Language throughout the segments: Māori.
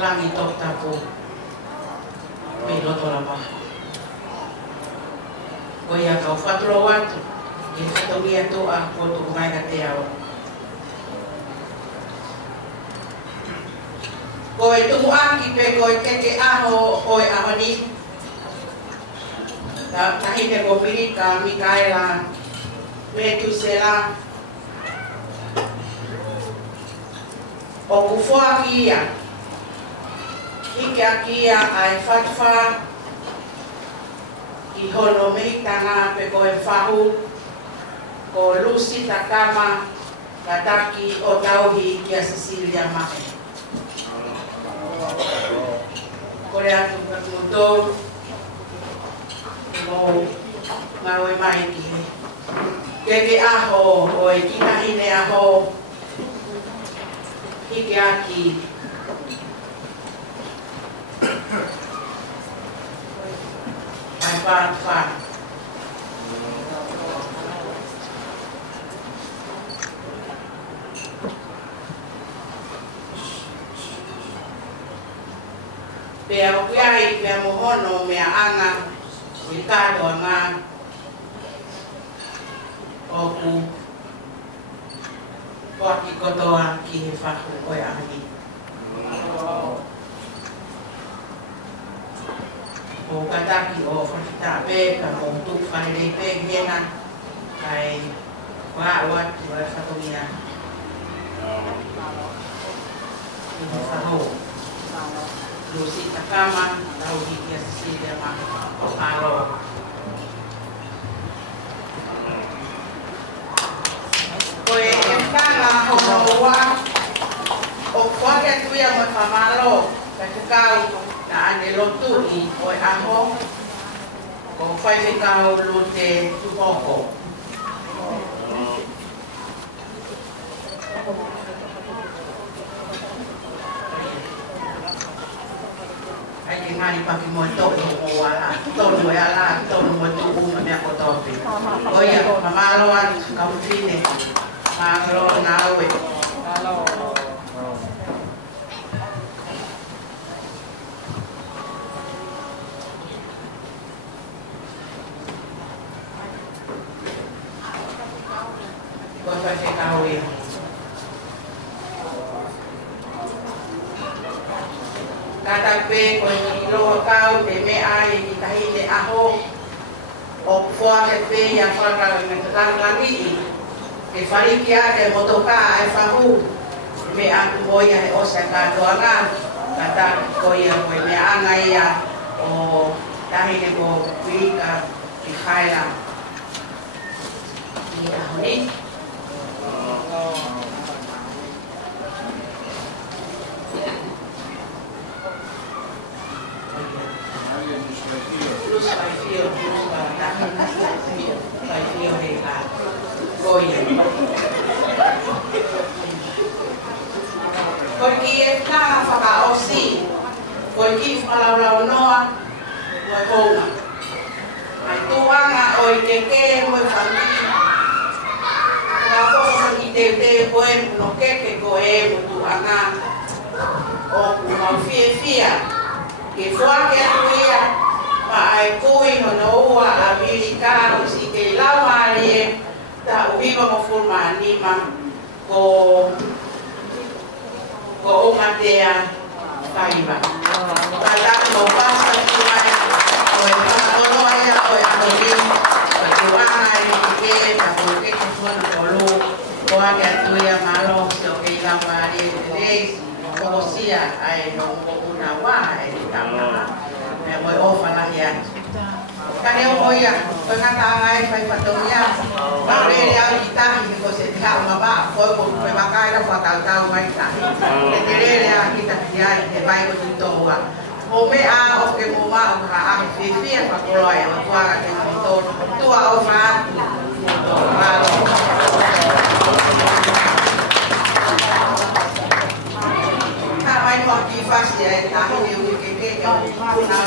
langi tok tapu me loto la pa ko ia ka fatro watu i to ia to a ko to mai ka te ao ko e tu aki pe ko ke aho o e ahoni ta hine ko Pirika Mikaela Metusela o kufoa kia ike akia ai fatfa i hono meitanga pe ko e fahu ko Lucy Takama Kataki o tauhi kia Cecilia Mahe kore atu katuto mo ngawe mai ki keke aho o e kina hine aho hike aki ai wha pea o kuiai pea mohono mea anga Ricardo anga oku waki kotoa ki he whahu koe ahani o kataki o whakita pe ka mo tu whanere pe hena kai wā watu e whatongia i he whahu Lucy Takama lau hiki a Cecilia Mahe o Aro koe e kanga hono ua o kwake tuia mo whamalo ka te kau na ane lotu i o e aho ko whai te kau lute tuhoko ai ke ngani paki mo tono o ala tono e ala tono mo tu uma mea kotopi o ia mamalo atu kautine Malo nawe. Malo. Kota ke kau ya. Kata pe ko ni lo kau te me ai ki tahine aho. O fo ke pe ya fa ka me tangani. Ke wharikia ke motoka ai whahu me aku moia he osa katoanga kata koia koe me anga ia o tahine ko Pirika Mikaela i ahoni Plus vai fio he ka koia Porque está para o sí, porque para la noa, o coma. Ai tu anga o que mo familia. La cosa que te bueno no que coe tu anga o como fia que foi que tuia pa ai coi no a americano si que la mare ta viva mo forma anima ko ko umatea kaiba. Kala mo pasa tuaya o e no aya o e ahori pa tuana e que pa porque que son polo o anga tuia malo se o que la mare de o sia ai no una wa e tama me voy ofa la ya kane o ia ko ngata ai fai patonia ba re ya kita ni ko se dia ma ba ko me ba kai la fa tal mai ta te re ya kita dia e vai ko to wa o me a o ke mo ma o ka a fi fi fa ko lo ya ko a ke to a o fa to ma lo ta mai ko ki fa si ai ta ni u ke na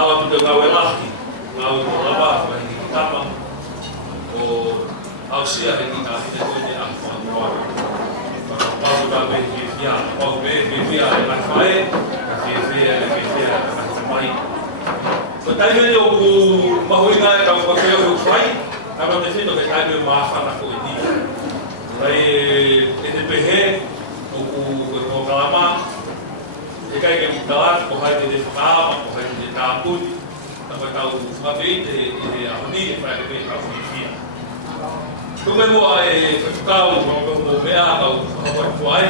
Awa tu te ngau e laki, ngau e lawa, wai ki tama, o au sia e ki ta hine koe te awha noa. Pau ta me ki fia, pau me ki fia e mai whae, ka fia e ka mai. Ko taimene o ku mahuinga e kau whakea o whai, kama te whito ke taime o maafana ko e ni. Rai e te pehe, o ku kalama, e kai ke mutalat, ko hai te whakaama, ko hai te tāpuni, taka tau whapeite e ahoni e whae e kau whiwhia. Kume mua e whakau, mo mea kau whakauai,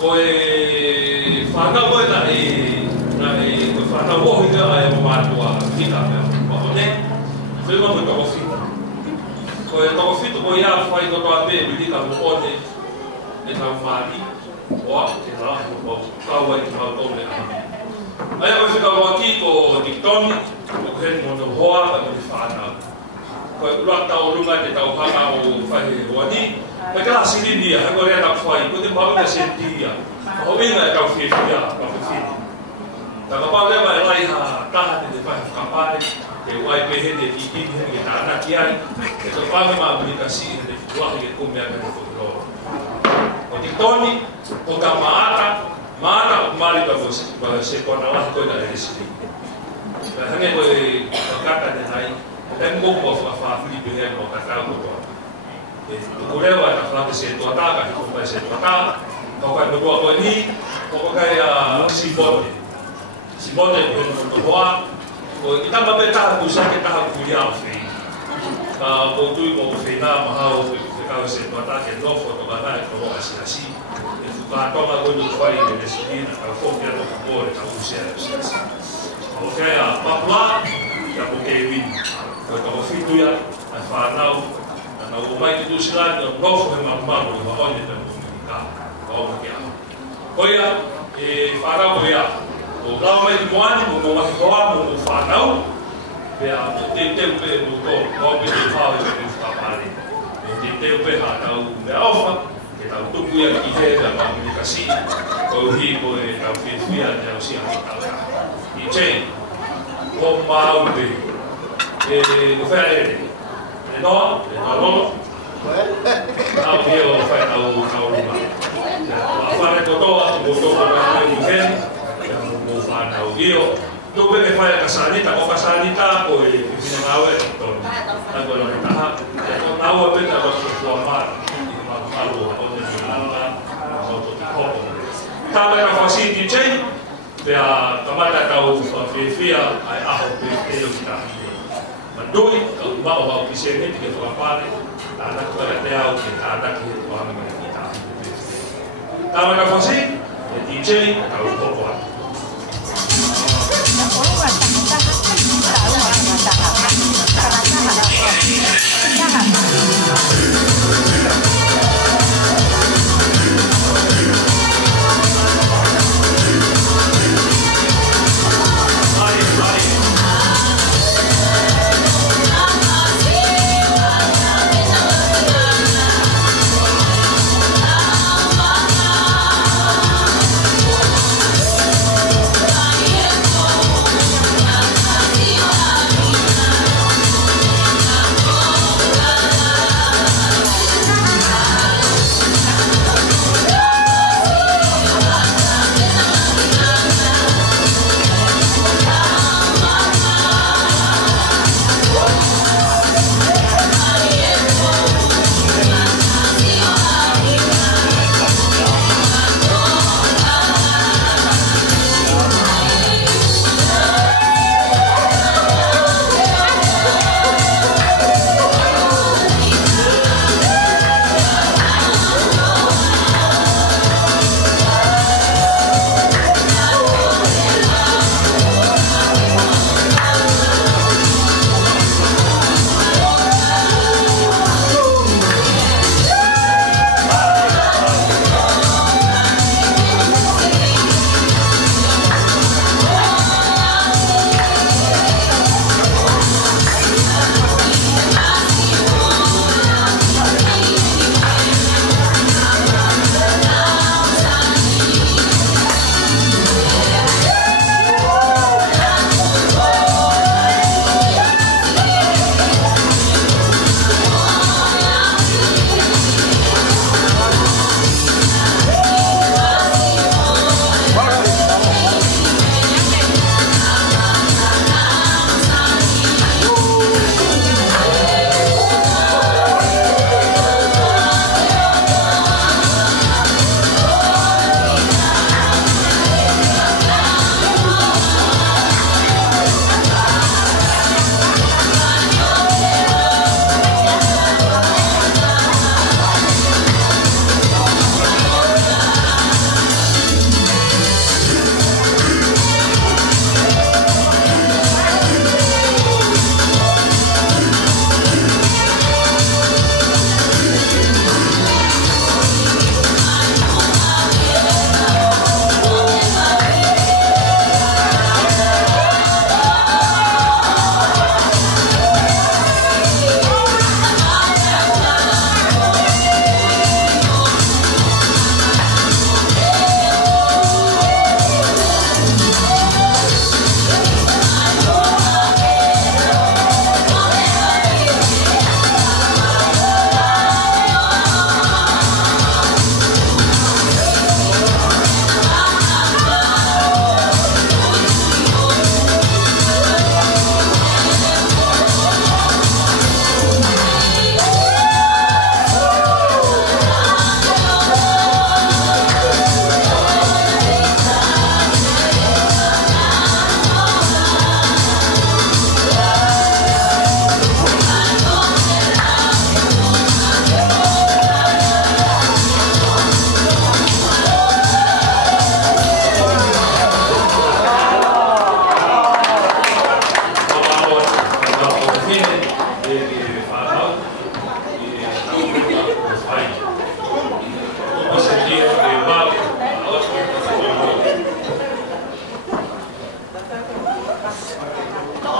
ko e whanau koe na e whanau wohi ka e mo mātua hita mea wahone, whima mo toko whitu. Ko e toko whitu ko ia whai ko toa me mi tika mo one e tau māti, oa te rahi o kaua i tau tau me ahami. Aia koe whikau aki ko Tiktoni, ko heni mo tau hoa ka mo te whanau. Ko e urata o runga te tau hanga o whahe roani, me ka sirinia, hako rea tau whai, ko te mauna sentia, ho inga e tau whiwhia, ka whiwhini. Taka pau lewa e lai ha taha te whahe whakapare, e uai pehene i ini hene ke tāna ki ai, e tau whange maa muni si i hene whituahi ke kumea kane whakiroro. Ko Tiktoni, ko ka maata o mali ka se kona lahi koe na e siri. Ka hange koe kakata ne hai, e mo ko fa Filipe he mo ka ta ko to e ko lewa ta fa ke se to ta ka ko pa se to ta ko ka mo ko ni ko ka ya sibote ko to hoa ko ita ba beta ku sa ke ta ku ya fe ka ko tu ko fe na ma ha o ke ka se to ta ke no fo to ba na ko asi e fu ka to ma ko ni fai de disciplina ka fo ke no ko ka u se o ke ya pa pla ya ko ke win ko toko whitu ia, a whanau, na o mai te tusilani o nofo he mamano i waone te munika, ka o maki aho. Ko ia, e whanau ia, o lau mai te moani, mo mahi hoa, mo whanau, pea mo te teu pe mo tō, kau pe te whao i te whakapare. Mo te teu pe ha tau me awha, ke tau tupu ia ki he te mamunika si, ko hi ko e tau whituia te au si a tau. I tei, ko mau pe, ko fai e noa lono au ke o fai au luma a fare ko toa ko ko ka ni hen mo fa na o io do be fai kasanita ko e fina ngau e to na ko lo ta ko ngau be ta ko mar ma alu o te ala o to ko ta ba ka fasiti chei pe a kamata ka o fa fia ai aho pe e o ta Mandoi, kalau mau mau kisahnya tiga tuan pare, anak terletak ke anak itu tuan kita. Tahu apa sih? DJ kalau berbuat.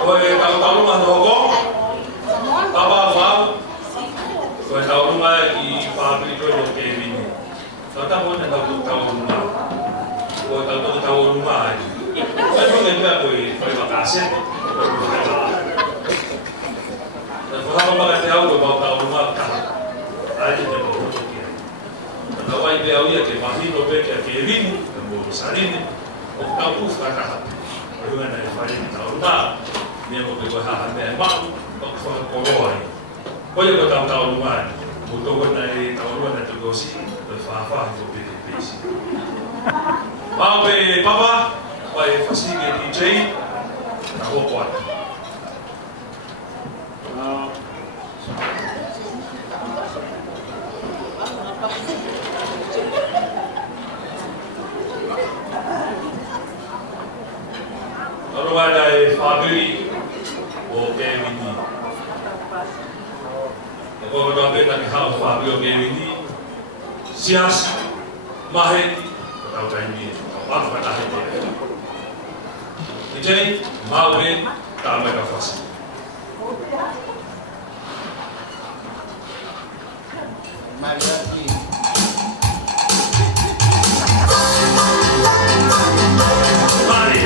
Koe tau runga toko. Papa mau. Koe tau runga I whāpiri koe no ke mini. Tau tapo ne tau runga. Koe tau runga ai. Koe runga mea koe makasete. Koe runga mea. Nā whakama maka te au koe tau runga kaha. Ai te te mo hoto kia. Nā wai te au ia ke mahino pe kia ke rini. Ka mo sarine. O tau tu whakaha. Koe runga nei whaini tau runga. Nia mo koe haha mea mau. Koe whakakoroa ai. Koe koe tau runga ai. Mo toko nei tau runga nei tukosi. Koe whawhahi ko pete pesi. Mau pe papa. Pai whasike DJ. Nā hoko ai. Aroa dai whāpiri o Kevini. E koe koe pēta ki hao whāpiri o Kevini. Sias, mahe, tau taimi, tau whatahe te. DJ, maure, tā mai ka whasi. Mariachi. Mari,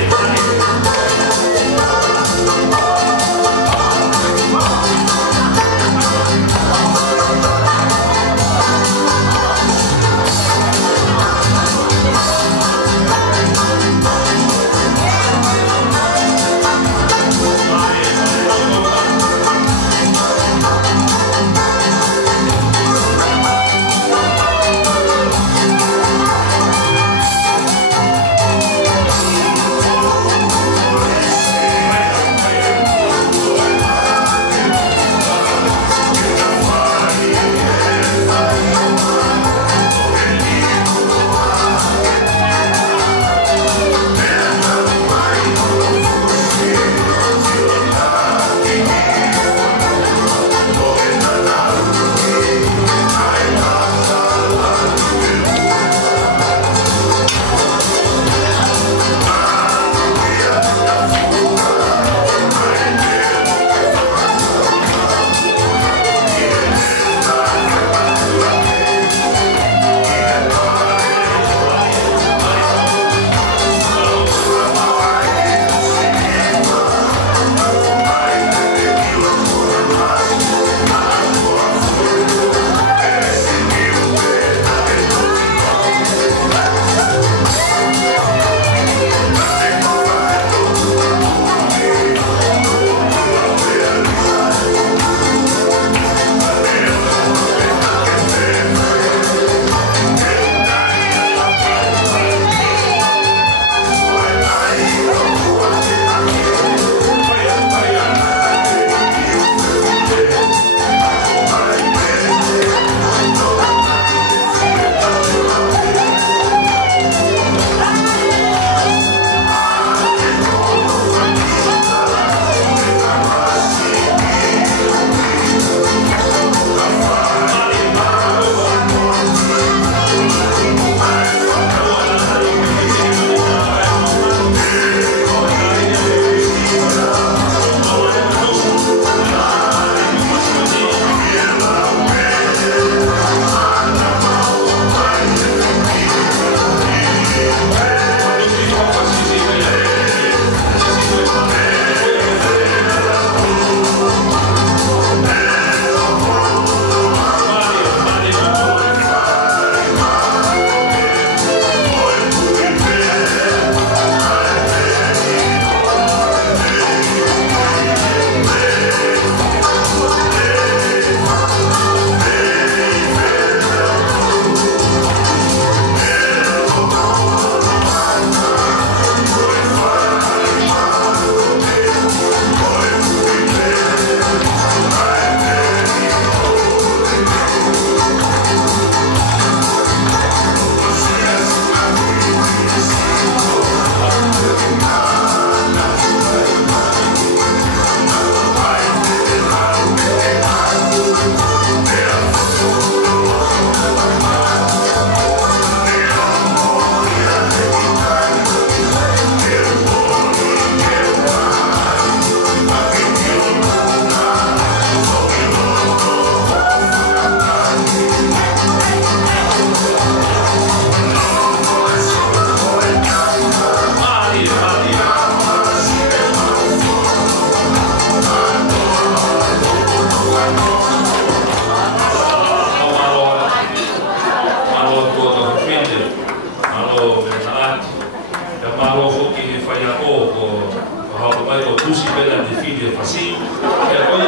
pela de filha fasi e agora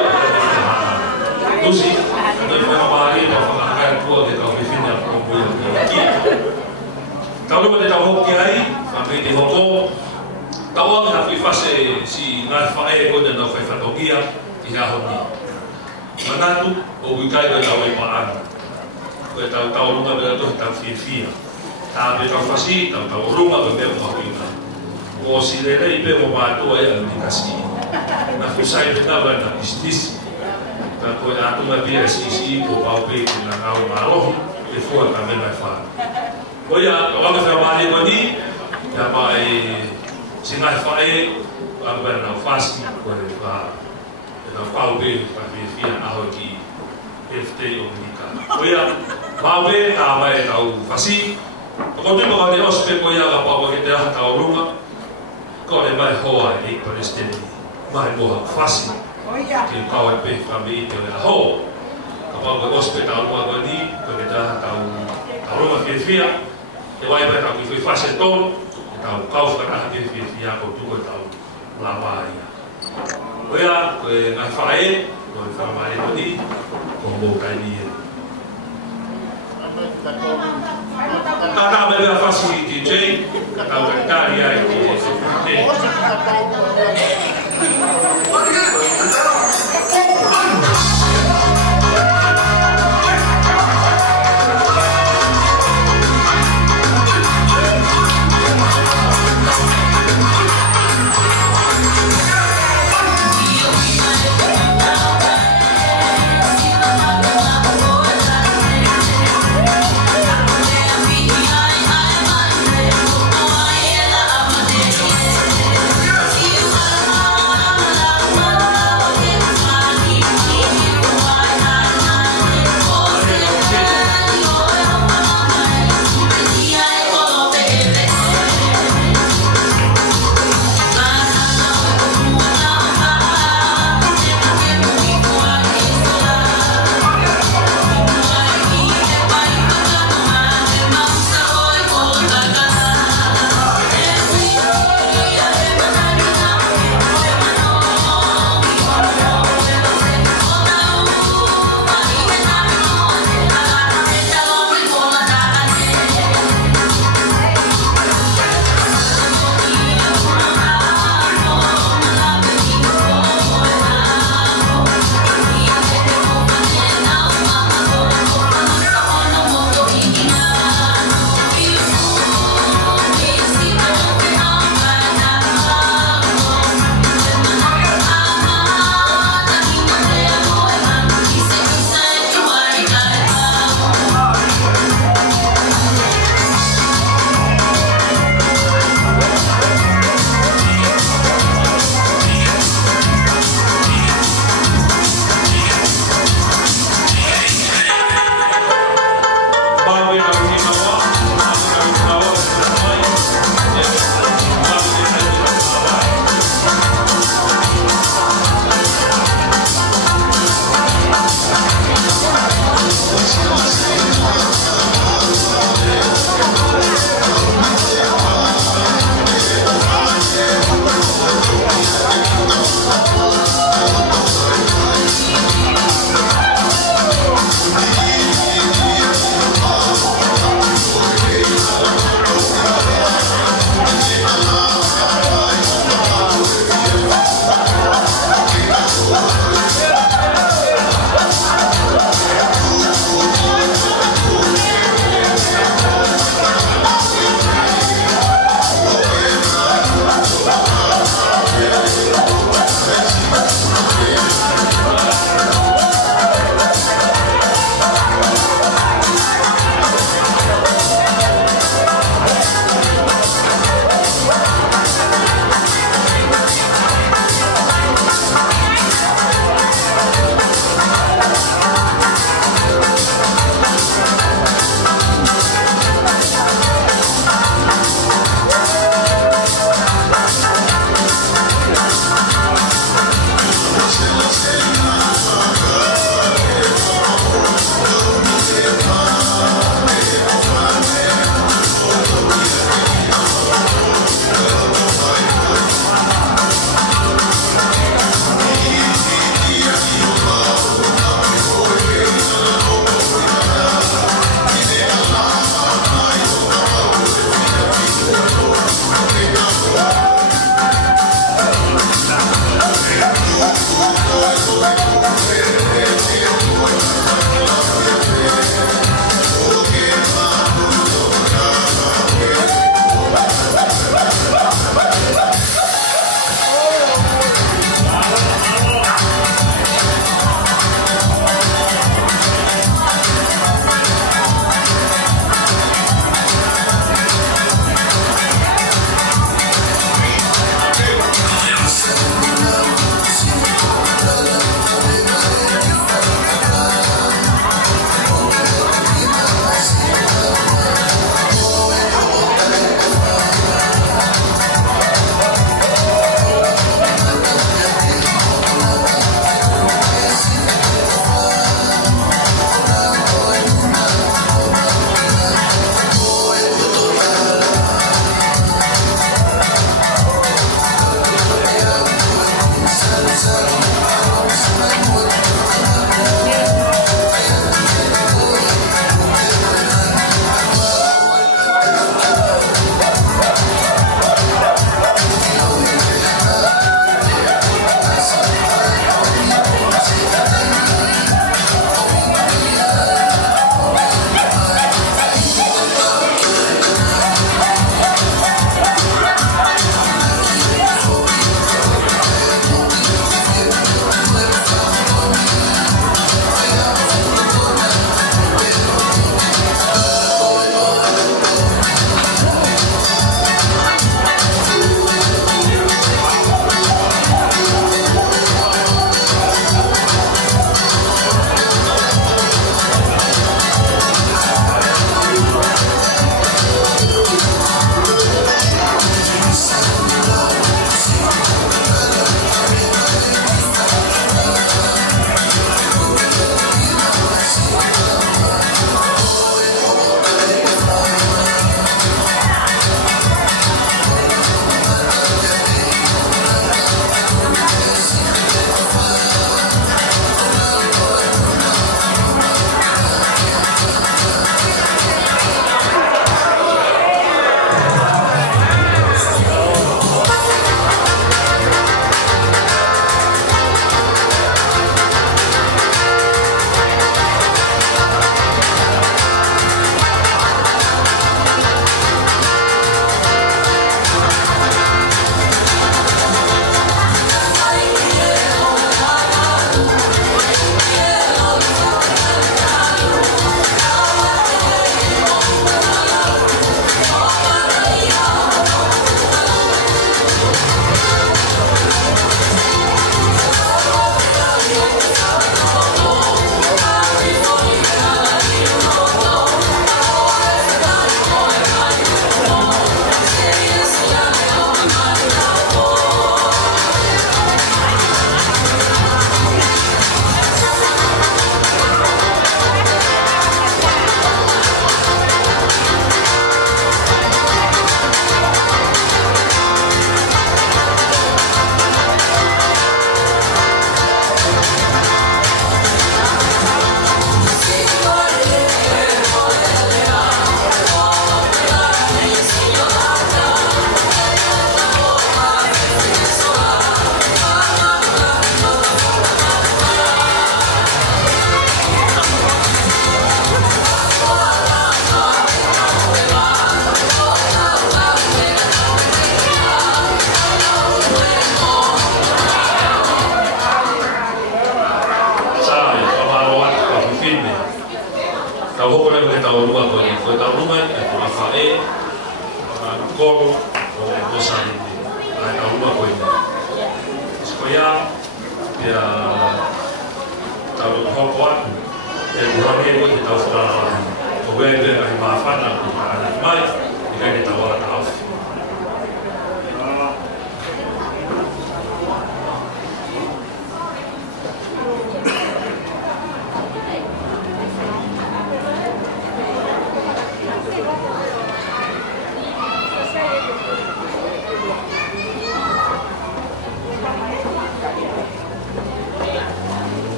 Lucy noi foi mari para falar com tua que tá vivendo a problema aqui kalau kita tahu kiai sampai di Hongkong tahu kita pergi fase si nafai ko dan nafai fatogia di Hongkong mana tu obikai ke tahu ipaan ko tahu rumah beratu tak fia tapi tahu fasi tahu rumah beratu apa o si lele ipe mo bato ay aplikasi na kusay na ba na istis ta ko ato ma BSC ko pa pe na ngao malo e fo ta me na fa o ya o ga fa mali ko di ya ba e sinai fa e ba na fasti ko e fa na fa pe pa pe fia a ho ki FT o nika o ya ba be ta ba e au fasi ko te mo ga ospe ko ya ga pa ko te ha ta o ruma ko le mai hoa e Palestina mai boa fácil que kau e pe família te la ho ka pa ko hospital ko ko ni ko te ta ta roma fia e vai para que foi fácil todo ta kau fa na fia ko tu ko ta la vai oia ko na fae ko fa mai ko ni ko mo kai ni Cada vez mais fácil DJ, a Itália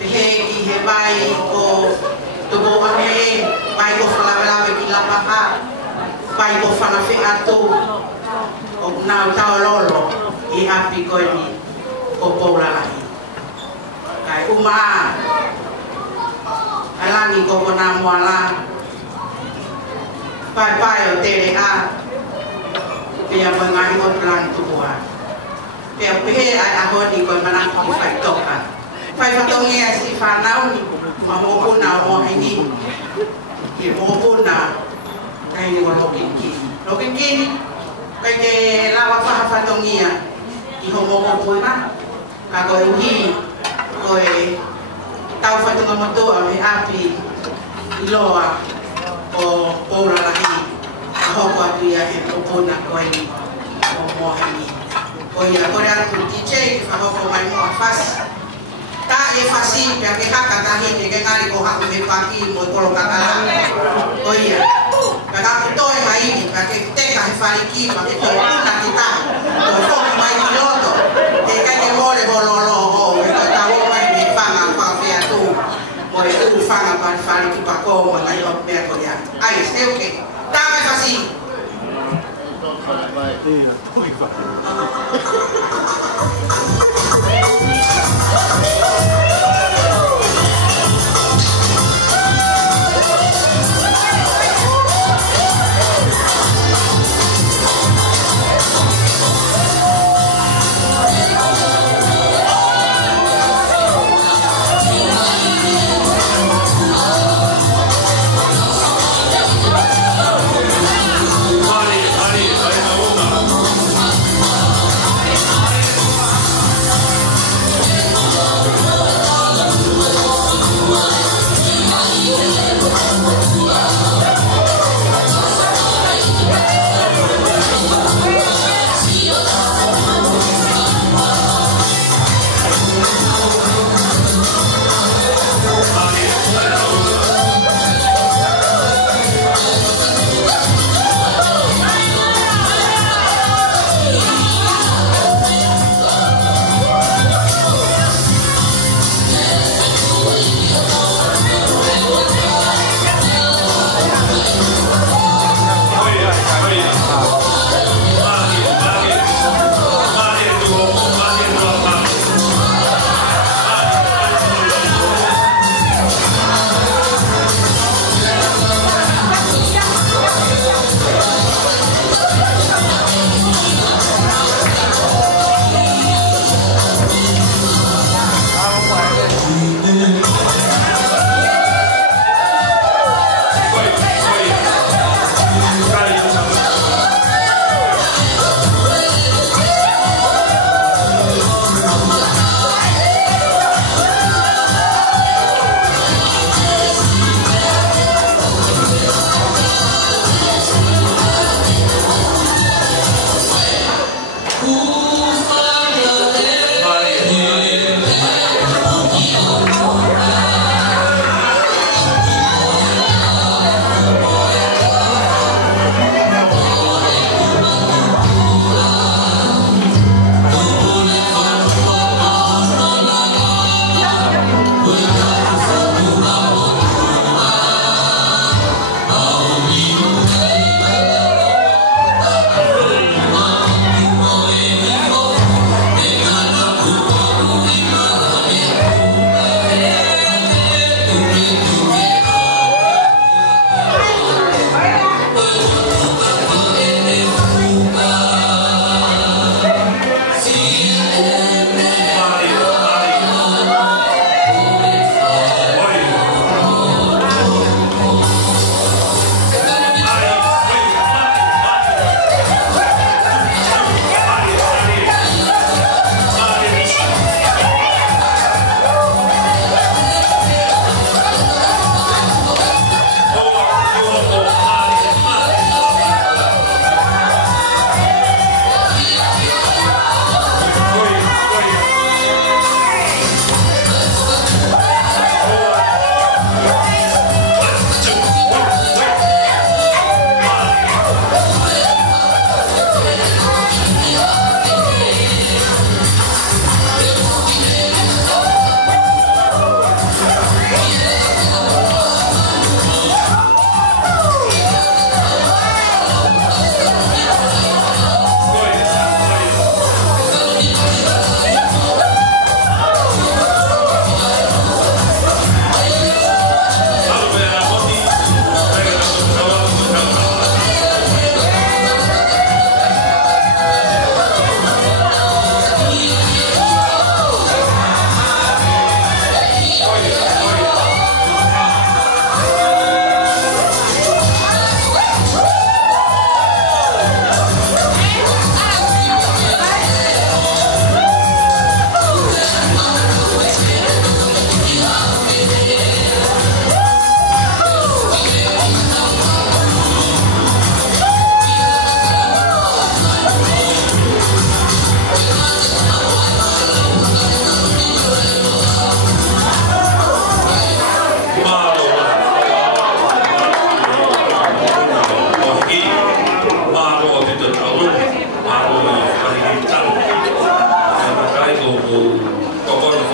He ki he mai ko tubo ame mai ko whalawelawe ki lapaha mai ko whanafi atu o nau tau lolo I api koe ni ko poulalahi kai umaa alani ko kona moala pai o tere a pia mangai o plan tuwa pia pehe ai ahoni ko manang ki fai toka fai fatongia si fanau ni mamopuna o hini ki mopuna kai ni ko lokinki kai ke lawa fa fatongia I homo mopuna ka ko hi ko tau fatonga moto ame api iloa o poulalahi hoko atu ia he opona koe ni o mohani o ia kore atu DJ ki whahoko mai moa whasi ta e whasi pia ke haka tahi ke ngari ko haku he paki mo kolo kakala o ia pia kaku toe haini pia ke teka he whariki pia ke toi puna ki ta toi whoki mai ki loto te kai ke more hololo o e toi tau mai me whanga whawhea tu mo e u whanga pa whariki pa ko mo ngai o mea ko ia ai ste uke ta me whasi Hari, hari, hari na una.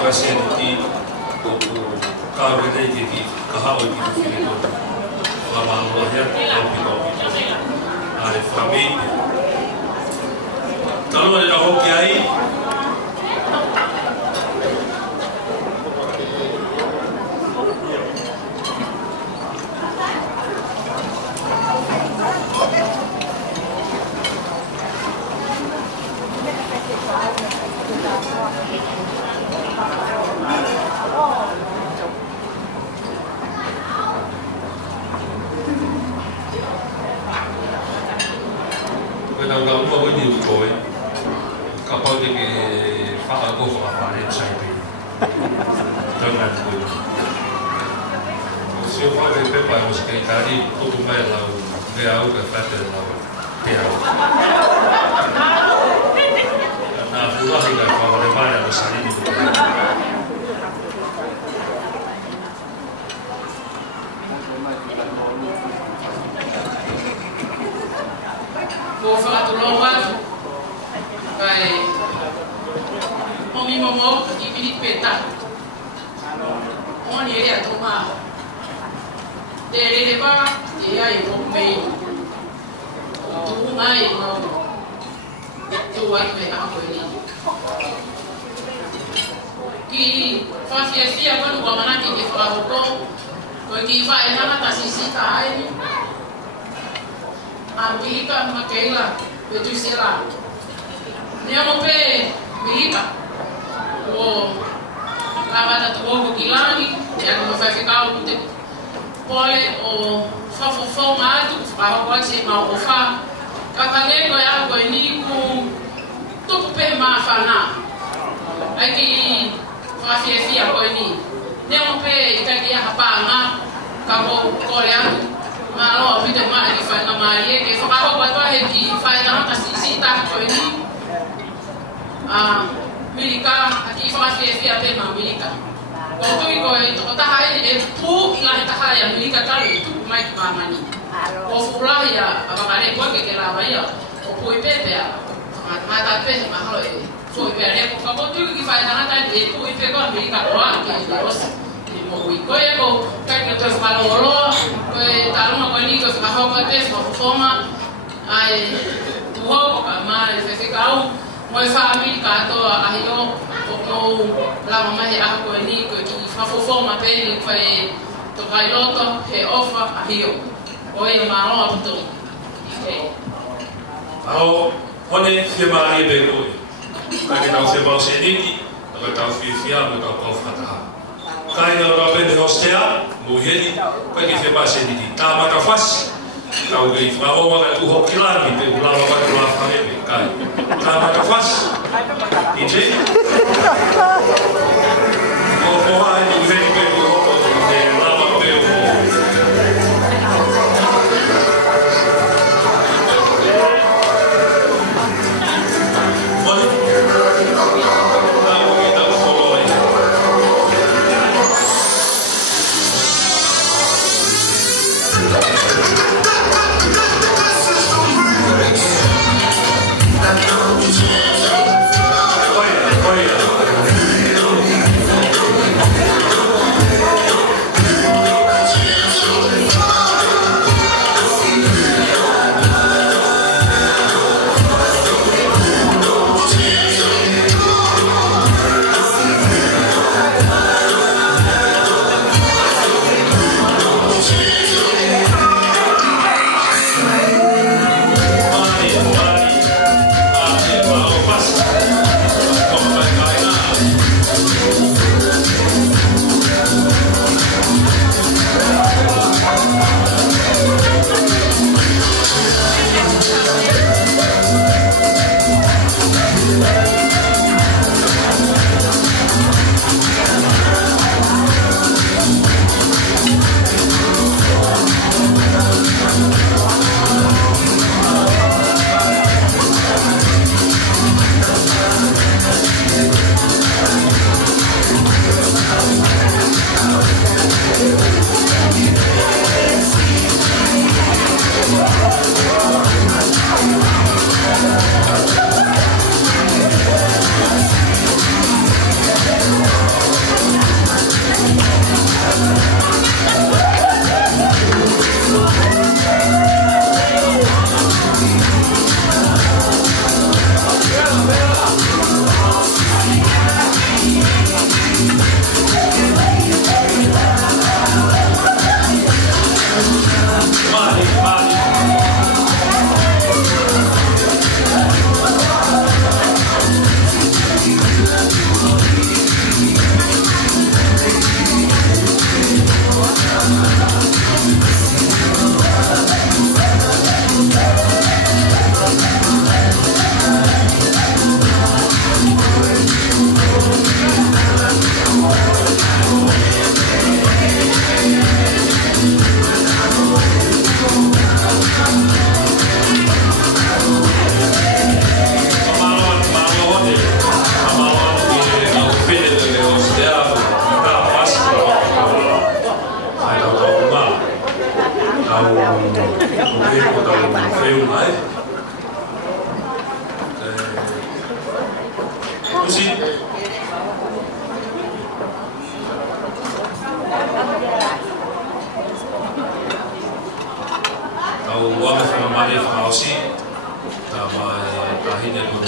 vai ser aqui o carro dele que carro aqui do filho do lavando o dia a família então ele já voltou aí đầu đầu có cái nhiều tuổi có bao nhiêu cái phát ở cô và lên sai bị cho nên tôi siêu phát về cái bài một cái đi tôi cũng phải là về áo cái phát là theo na phụ nữ thì là vào cái bài là sai đi vou falar do louvado, vai, homem mamou e me petar, onde ele é tomar, ele vai, e aí vou meio, tu vai não, tu vai pegar com ele, que fazia assim quando o mamãe que falava com, porque vai na mata sisita aí Amerika Makela Betusela Neope Amerika o lavada do Kilani e a não vai ficar o pole o fofo mato para pode ser mal o fa cavalego é algo nico tudo perma fana aqui fazia fia coini Neope que ia rapanga acabou colhendo malo vida mais que faz na Maria que foi para o pai que faz na nossa cidade coini Amerika aqui faz fia até na Amerika quando eu tô tá aí tu lá tá aí Amerika tá tu mais para mani o fula ya abagare kwa que la vaya o poi pepe mata pepe mahalo so pere ko quando tu faz na nossa tu e pegou Amerika lá que negócio Koye ko kaya to valoro ko taluma ko ni ko sa ho ko tes ko forma ai ho ko ma se ka mo family ka to ahio ko la mama ya ko ni ko ki fa forma pe ni ko to gailoto he ofa ahio oye ma ro to ao one se mari be ko ka ke tau se mau se ni ka tau fia me ka ko fata kai no robin hostea muheri pa que se pase de tama ka fas ka o gei fa o ma tu ho kilami pe ula ma ka la fa me kai tama ka fas ije o ai no veni pe o de la ma pe o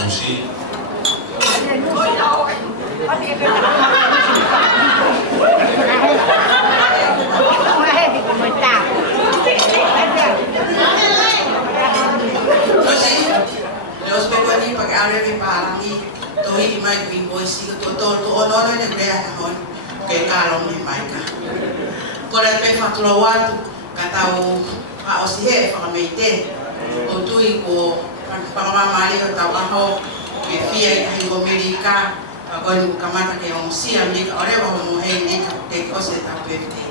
Ausi. Los pekwani pag-aaral ni parang tuhi may invoice ko to ono na niya hon kay kalong ni Mike. Korat pe fatulawat katao ausihe pakamete. O tuhi ko pangmamali ko tawaho ke fia hingo Amerika pagon kamata kay ang siya ni ore wa mo hindi ke ose ta pete.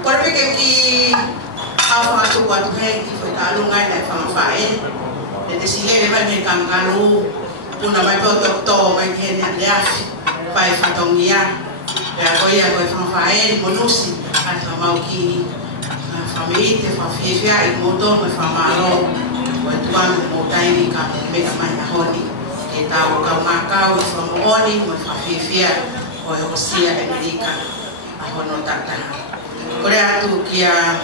Korat pe ki apa tu buat he ki talungan na pangfae. Jadi sihir lepas ni kangkalu pun nama itu doktor macam ni dia pai fatong dia ya kau ya kau faham monusi atau mau ki family te fafia imoto me famalo tuan mau tai ka mega mana honi kita kau makau famoni me fafia kau Rusia Amerika ahono tata Korea tu kia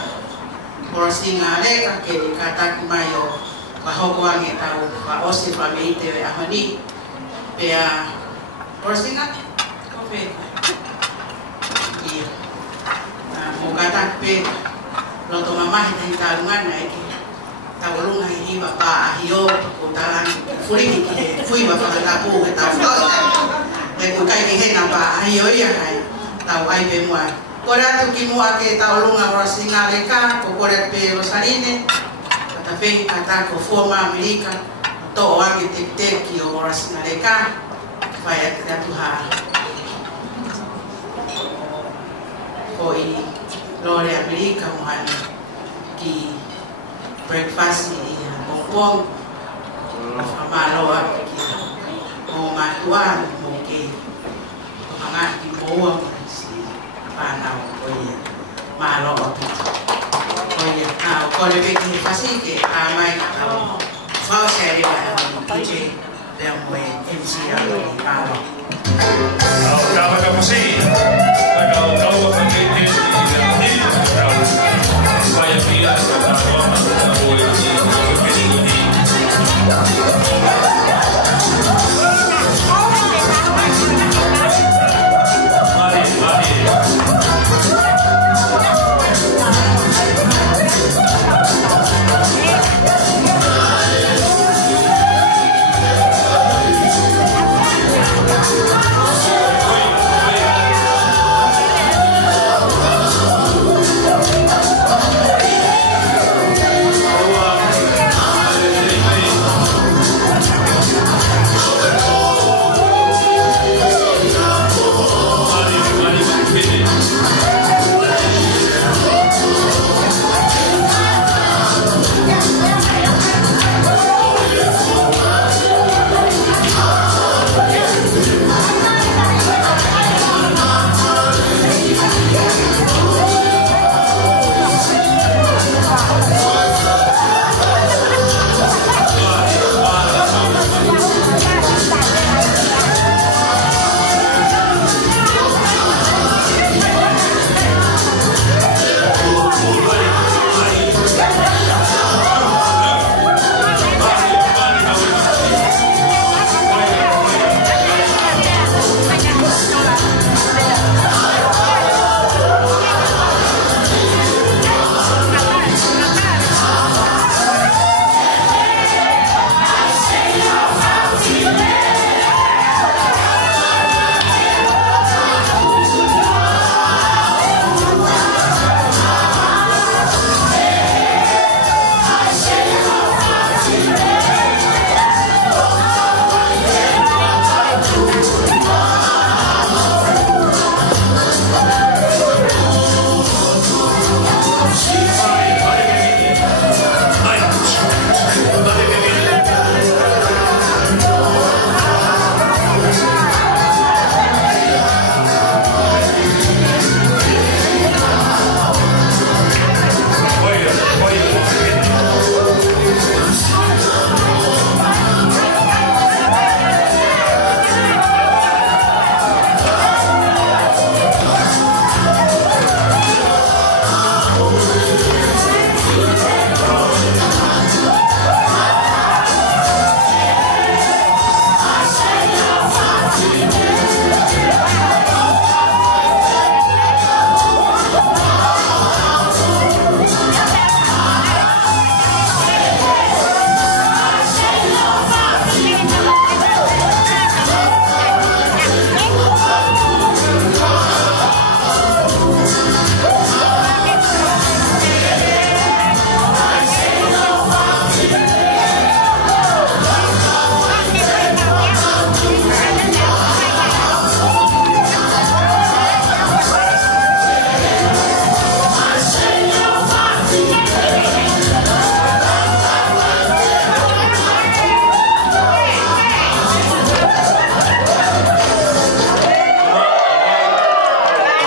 Borsinga leka ke kata mayo Pahokuang itaw paosi pamite ahoni pea Borsinga kope iya mukata pe loto mama hita hitalungan na iki tawulungan hi bapa ahio utalan furi fui bapa tapu kita de ku kai ni hena pa ahio ya kai taw ai pe mua kora tu ki mua ke tawulungan Borsinga leka ko kore pe Rosarine tapi kata ko forma Amerika to wangi tek-tek ki oras mereka supaya tidak tuha ko ini lore Amerika muhan ki breakfast ini bongbong sama loa ki mo matuan mo ke mga ki mo si panau ko ya malo oye, kalau begini pasti ke ramai atau mau saya dibayar tujuh dan mau MC atau kalau. Kalau kamu sih, kalau akan jadi kalau saya bilang kalau boleh begini. Mari.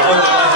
o te